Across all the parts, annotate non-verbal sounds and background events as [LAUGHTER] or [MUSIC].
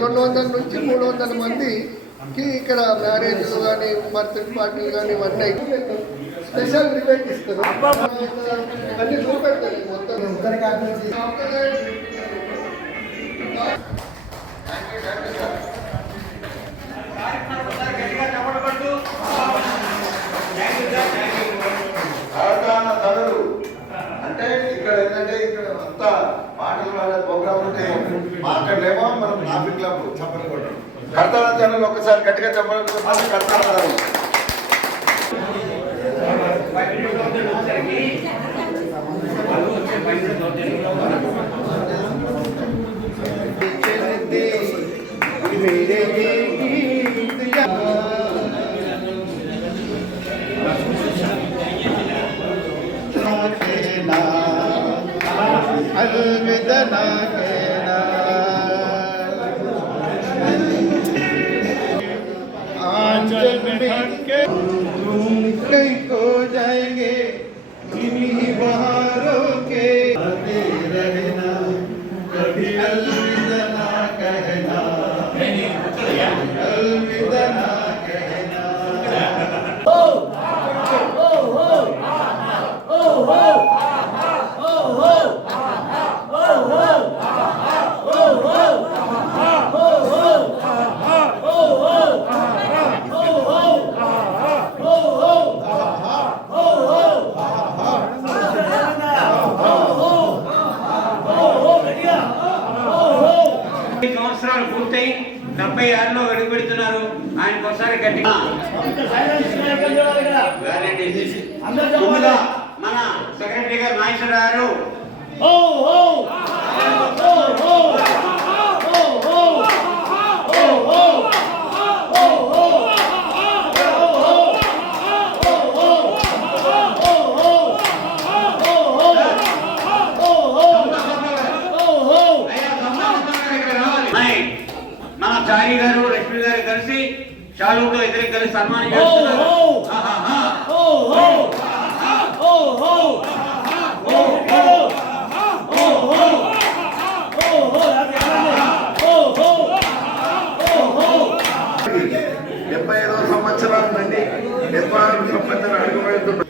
రెండు వందల నుంచి మూడు వందల మందికి ఇక్కడ మ్యారేజ్లు కానీ బర్త్డే పార్టీలు కానీ ఇవన్నీ స్పెషల్ రిబేట్ ఇస్తారు. అన్ని చూపెడతారు మొత్తం. అంటే ఇక్కడ ఏంటంటే ఇక్కడ అంతా పాటలు వాళ్ళ ప్రోగ్రామ్ ఉంటే మాట్లాడలేమో మనం ట్రాఫిక్ క్లబ్ చెప్పలు కొట్టడం. కడతాల ధరలు ఒకసారి గట్టిగా చెప్పాలి కడతాల अलविदना कहना। आंचल में ढक के డెబ్బై ఆరులో అడుగు పెడుతున్నారు ఆయనకు ఒకసారి గట్టిగా ముందుగా మన సెక్రటరీ గారు నాగేశ్వర గారు. మన చారి గారు లక్ష్మి గారు కలిసి షాలుతో ఇద్దరికి కలిసి సన్మానం చేస్తున్నారు ఆహాహా. డెబ్బై ఐదవ సంవత్సరాల నుండి డెబ్బై ఆరు సంవత్సరాలు అడుగుపెడుతున్నారు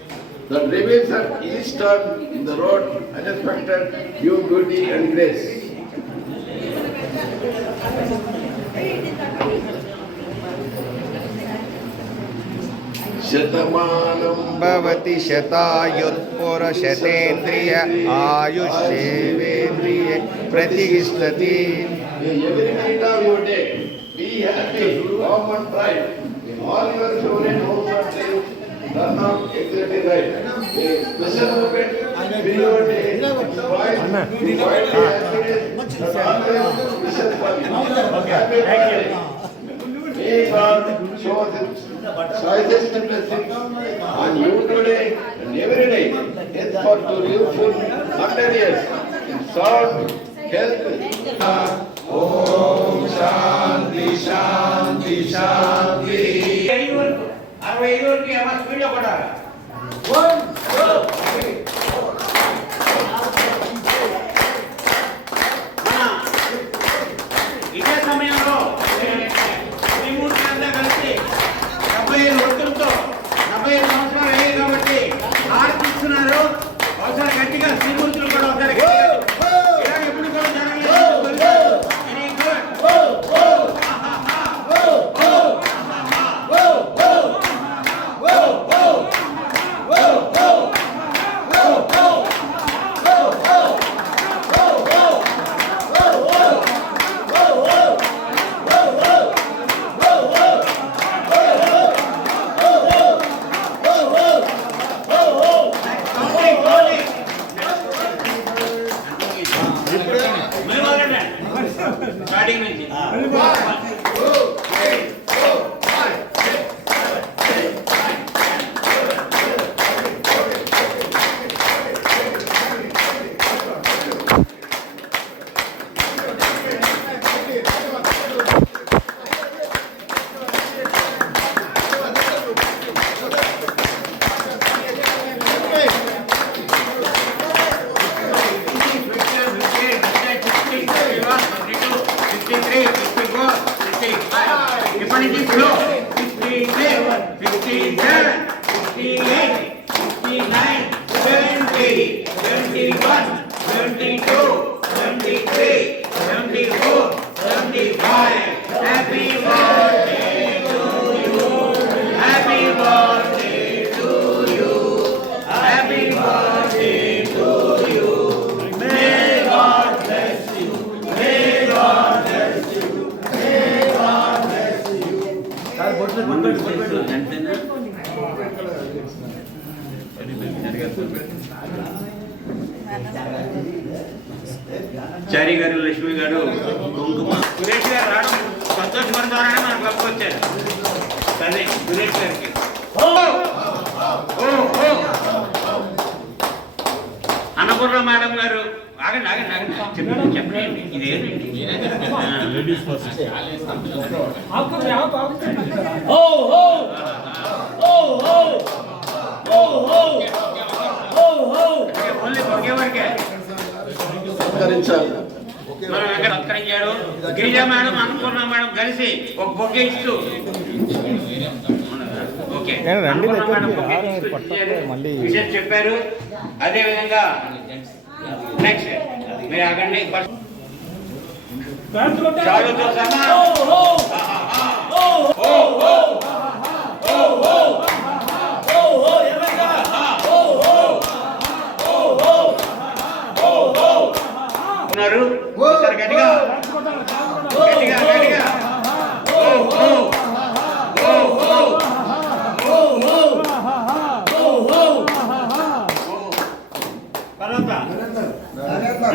The remains are eastern in the road unexpected due beauty and grace. शतमानं शतायुत्पुरशतेन्द्रिय आयुष्येवेन्द्रिय प्रतिष्ठति। Happiness, that always wishes for you. Happy birthday. May God show His choicest blessings on you today and every day. Henceforth to live full hundred years in sound health. ఓం శాంతి శాంతి శాంతి ఐదు వరకు అరవై ఐదు వరకు ఏమన్నా స్పీడ్లో కొట్టాలి starting చారి గారు లక్ష్మి గారు కుంకుమ సురేష్ గారు రావడం సంతోషపడతారని మన క్లబ్కి వచ్చారు సరే సురేష్ గారికి ఓ! ఓ! ఓ! అన్నపూర్ణ మేడం గారు ఆగండి ఆగండి ఆగండి చెప్పండి చెప్పండి ఇదేంటి ఓన్లీ ఒకే వరకే సత్కరించాలి. మనం ఎక్కడ సత్కరించాడు గిరిజా మేడం అన్నపూర్ణ మేడం కలిసి ఒక బొకే ఇస్తూ. చెప్పారు. అదే విధంగా నెక్స్ట్ మీరు అక్కడనే ఫస్ట్ చాలుతో సహా ఓ ఓ ఉన్నారు. గట్టిగా. గట్టిగా గట్టిగా.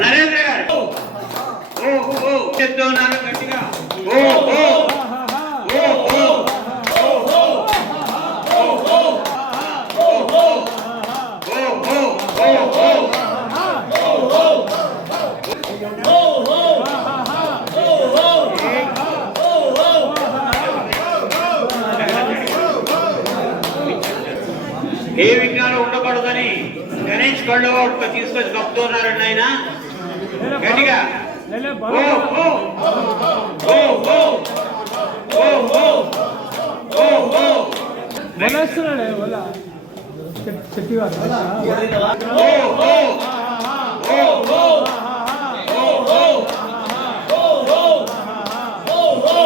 నరేంద్ర గారు. ఓ ఓ గట్టిగా. ఓ ఓ ఓ ఓ ఏ విఘ్నాలు ఉండకూడదని గణేష్ కళ్ళు తీసుకొచ్చి కప్పుతున్నారండి ఆయన. గట్టిగా ఓ ఓ ఓ ఓ ఓ ఓ ఓ ఓ వస్తున్నాడే వల్ల చెప్పివారు ఓ ఓ ఓ ఓ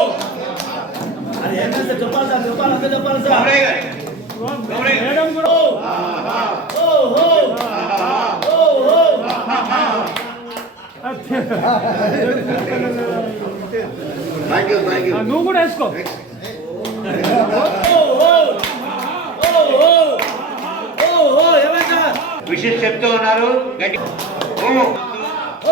కమలయ్య గారు కమలయ్య గారు మేడం కూడా థ్యాంక్ యూ థ్యాంక్ యూ ఆ, నువ్వు కూడా వేసుకో విషయం చెప్తూ ఉన్నారు గట్టి ఓ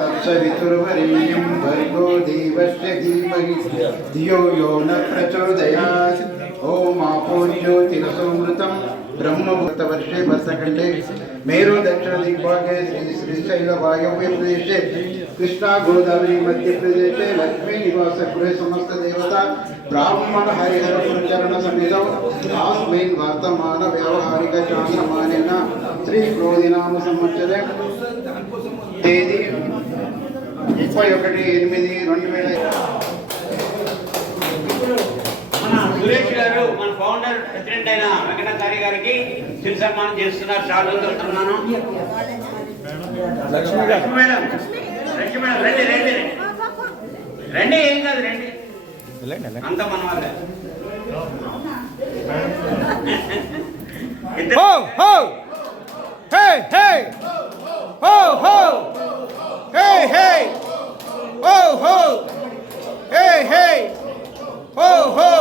तत्सवितुर्वरेण्यं भर्गो देवस्य धीमहि धियो यो न प्रचोदयात् ॐ आपो ज्योतिरसमृतं ब्रह्मभूतवर्षे वर्षखण्डे मेरो दक्षिणदिग्भागे श्रीशैलवायव्यप्रदेशे कृष्णा गोदावरी मध्यप्रदेशे लक्ष्मीनिवासगृहे समस्तदेवता ब्राह्मण हरिहर प्रचरणसमितौ आस्मैन् वर्तमानव्यावहारिकचान्द्रमानेन श्रीक्रोधिनाम संवत्सरे తేదీ? ముప్పై ఒకటి ఎనిమిది రెండు వేల మన సురేష్ గారు మన ఫౌండర్ ప్రెసిడెంట్ అయిన వెంకటాచారి గారికి చిరు సన్మానం చేస్తున్నారు షార్ట్తో సన్మానం లక్ష్మి మేడం లక్ష్మి మేడం రండి రండి. రండి. ఏం కాదు రండి. అంత మన వాళ్ళే. ఇద్దరు హో హో. ho, ho. Hey, hey. Ho, ho. Hey, hey. Ho, ho.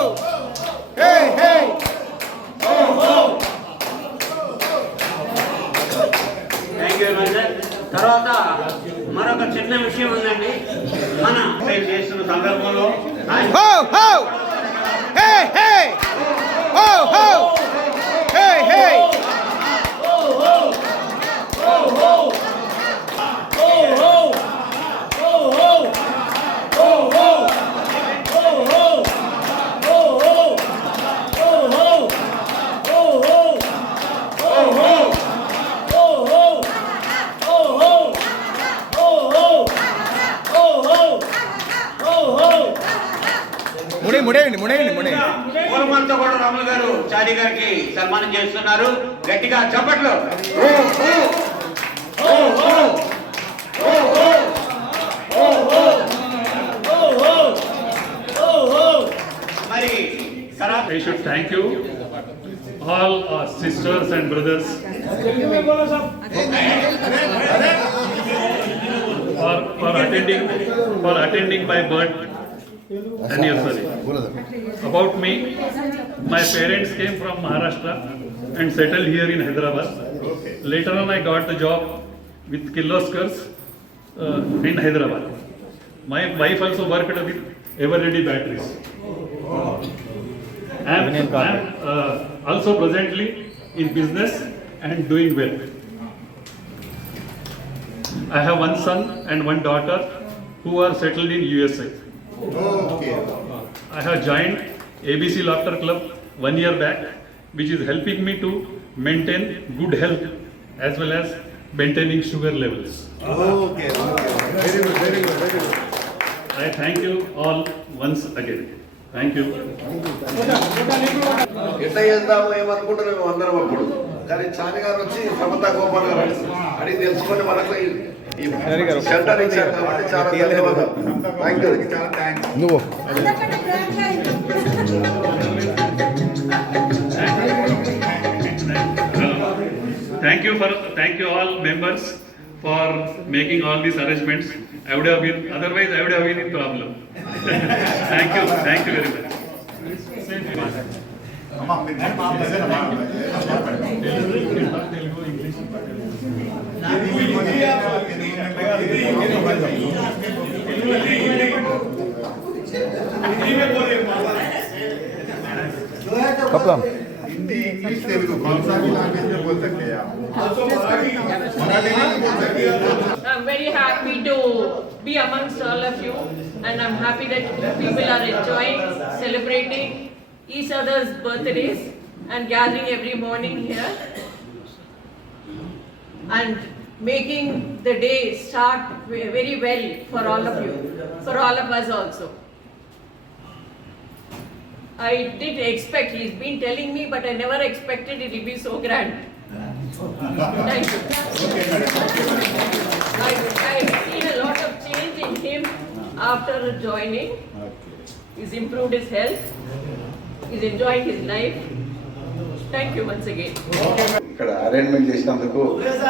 పూలమాలతో కూడా రాములు గారు చారి గారికి సన్మానం చేస్తున్నారు గట్టిగా చప్పట్లు ఓ, ఓ, ఓ, ఓ, ఓ, ఓ, ఓ, ఓ. మరి తర్వాత I should thank you, all our sisters and brothers for, for attending, for attending my birth anniversary. About me, my parents came from Maharashtra and settled here in Hyderabad. Later on, I got the job with Kirloskars uh, in Hyderabad. My wife also worked with Everready batteries. I am, I am uh, also presently in business and doing well. I have one son and one daughter who are settled in USA. I have joined ABC Laughter Club one year back, which is helping me to maintain good health as well as maintaining sugar levels. I thank you all once again. Thank you. ఎట్లా చేద్దాము ఏమనుకుంటున్నాం మేము అందరం అప్పుడు కానీ చాని గారు వచ్చి సమతా గోపాల్ గారు అడిగి తెలుసుకొని మనకు సెంటర్ ఇచ్చారు కాబట్టి చాలా ధన్యవాదాలు థ్యాంక్ యూ చాలా థ్యాంక్స్ నువ్వు Thank you for, thank you all members for making all these arrangements. I would have been, otherwise I would have been in problem. Thank you, thank you very much. [LAUGHS] I'm very happy to be amongst all of you and I'm happy that people are enjoying, celebrating each other's birthdays and gathering every morning here. And making the day start very well for all of you, for all of us also. I did expect, he's been telling me, but I never expected it will be so grand. Thank you. I, I've seen a lot of change in him after joining. He's improved his health. He's enjoying his life. Thank you once again. ఇక్కడ arrangement చేసినందుకు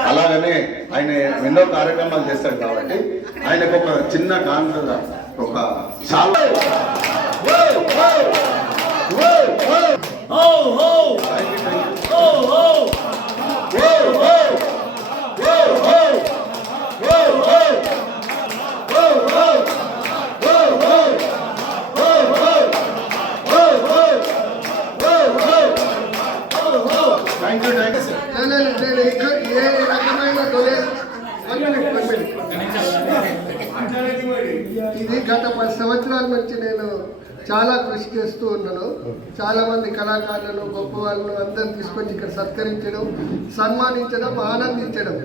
అలాగనే ఆయన ఎన్నో కార్యక్రమాలు చేస్తాడు కాబట్టి ఆయనకు ఒక చిన్న కానుకగా ఒక చాలా థ్యాంక్ యూ ఇది గత పది సంవత్సరాల నుంచి నేను చాలా కృషి చేస్తూ ఉన్నాను. చాలా మంది కళాకారులను గొప్ప వాళ్ళను అందరిని తీసుకొచ్చి ఇక్కడ సత్కరించడం సన్మానించడం ఆనందించడం.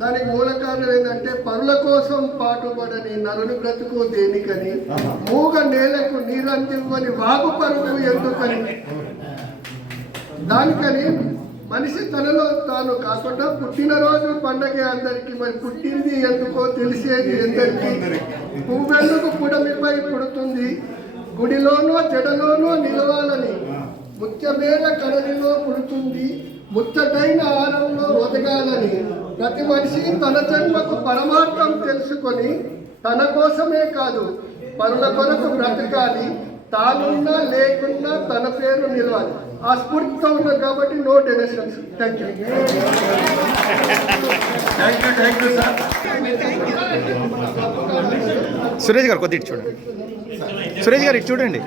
దానికి మూల కారణం ఏంటంటే పరుల కోసం పాటుపడని నరుని బ్రతుకు దేనికని మూగ నేలకు నీరంతివ్వని వాగు పరుగు ఎందుకని? దానికని మనిషి తనలో తాను కాకుండా పుట్టినరోజు పండగ అందరికి మరి పుట్టింది ఎందుకో తెలిసేది ఎందరికి పువ్వెందుకు పుడమిపై పుడుతుంది? గుడిలోనో జడలోనో నిలవాలని ముత్యమేల కడలిలో పుడుతుంది. ముచ్చటైన ఆరంలో ఒదగాలని ప్రతి మనిషి తన జన్మకు పరమార్థం తెలుసుకొని తన కోసమే కాదు పరుల కొరకు బ్రతకాలి తానున్నా లేకున్నా తన పేరు నిలవాలి. ఆ స్ఫూర్తితో ఉన్నాం కాబట్టి no donations thank you thank you thank you sir Suresh garu కొద్దిగా చూడండి. సురేష్ గారు ఇటు చూడండి.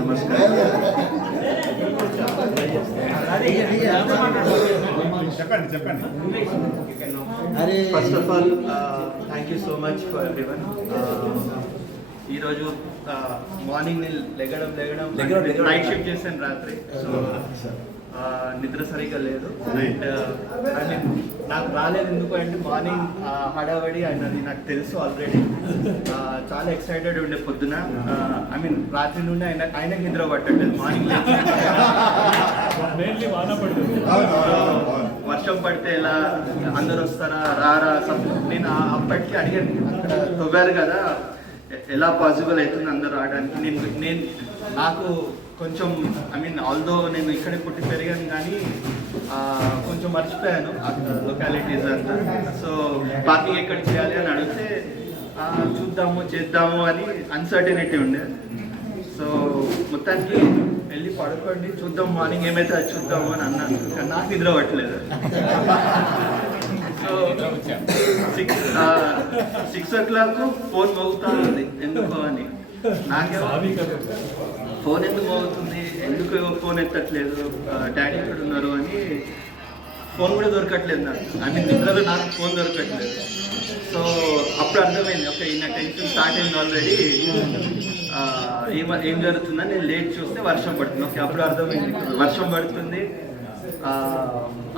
నమస్కారం చెప్పండి చెప్పండి. First of all thank you so much for everyone ఈరోజు మార్నింగ్ నేను లెగడం లెగడం నైట్ షిఫ్ట్ చేశాను రాత్రి. సో నిద్ర సరిగ్గా లేదు. మీన్ నాకు రాలేదు ఎందుకు అంటే మార్నింగ్ హడావడి అండ్ అది నాకు తెలుసు ఆల్రెడీ చాలా ఎక్సైటెడ్ ఉండే పొద్దున. ఐ మీన్ రాత్రి నుండి ఆయన ఆయనకి నిద్ర పట్టట్లేదు. మార్నింగ్ [LAUGHS] వాన పడుతుంది. వర్షం పడితే ఎలా అందరు వస్తారా రారా some- నేను అప్పటికి అడిగాను. అక్కడ తవ్వారు కదా ఎలా పాసిబుల్ అవుతుంది అందరు రావడానికి నేను నేను నాకు కొంచెం ఐ మీన్ ఆల్దో నేను ఇక్కడే పుట్టి పెరిగాను కానీ కొంచెం మర్చిపోయాను లొకాలిటీస్ అంతా. సో పార్కింగ్ ఎక్కడ చేయాలి అని అడిగితే చూద్దాము చేద్దాము అని అన్సర్టనిటీ ఉండే. సో మొత్తానికి వెళ్ళి పడుకోండి చూద్దాం మార్నింగ్ ఏమైతే అది చూద్దాము అని అన్నాను కానీ నాకు నిద్ర పట్టలేదు. So six six o'clock phone మోగుతా ఉంది. ఎందుకో అని. నాకేమో ఫోన్ ఎందుకు మోగుతుంది? ఎందుకు ఫోన్ ఎత్తట్లేదు? డాడీ ఎక్కడ ఉన్నారు అని ఫోన్ కూడా దొరకట్లేదు నాకు. ఐ మీన్ నిద్రలో నాకు ఫోన్ దొరకట్లేదు. సో అప్పుడు అర్థమైంది. ఓకే ఈయన టెన్షన్ స్టార్ట్ అయింది ఆల్రెడీ. ఏం ఏం జరుగుతుందని నేను లేట్ చూస్తే వర్షం పడుతుంది. ఓకే అప్పుడు అర్థమైంది. వర్షం పడుతుంది.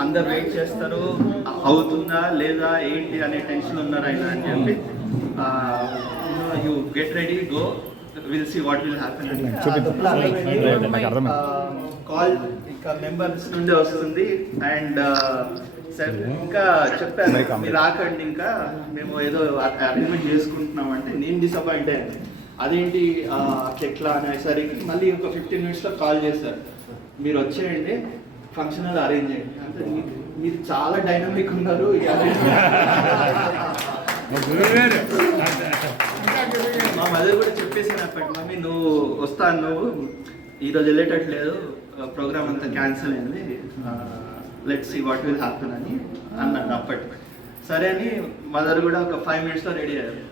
అందరు వెయిట్ చేస్తారు. అవుతుందా లేదా ఏంటి అనే టెన్షన్ ఉన్నారు ఆయన అని చెప్పి. You get ready go will see what will happen call ఇంకా మెంబర్స్ నుండి వస్తుంది. అండ్ సార్ ఇంకా చెప్పాను మీరు రాకండి ఇంకా. మేము ఏదో అరేంజ్మెంట్ చేసుకుంటున్నాం అంటే నేను డిసప్పాయింట్ అయ్యాను. అదేంటి ఎట్లా అనేసరికి మళ్ళీ ఒక ఫిఫ్టీన్ మినిట్స్లో కాల్ చేశారు. మీరు వచ్చేయండి ఫంక్షన్ హాల్ అరేంజ్ చేయండి. అంటే మీరు చాలా డైనమిక్ ఉన్నారు. [LAUGHS] [LAUGHS] మా మదర్ కూడా చెప్పేసాను అప్పటి మమ్మీ నువ్వు వస్తాను నువ్వు ఈరోజు వెళ్ళేటట్లేదు. ప్రోగ్రామ్ అంతా క్యాన్సిల్ అయింది. Let's see what will happen అని అన్నాను అప్పటి సరే అని మదర్ కూడా ఒక ఫైవ్ మినిట్స్లో రెడీ అయ్యారు.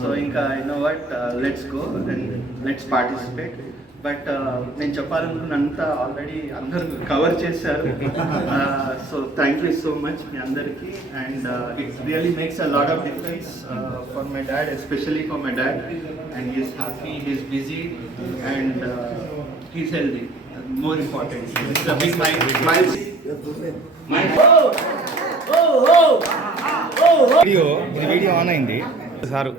సో ఇంకా no what let's go and let's participate but నేను చెప్పాలనుకున్నంత ఆల్రెడీ అందరూ కవర్ చేశారు. So thank you so much మీ అందరికీ. And it's really makes a lot of difference for my dad especially for my dad and he's happy he's busy and he's healthy more important it's a big my video ఇది video on అయింది. Sir.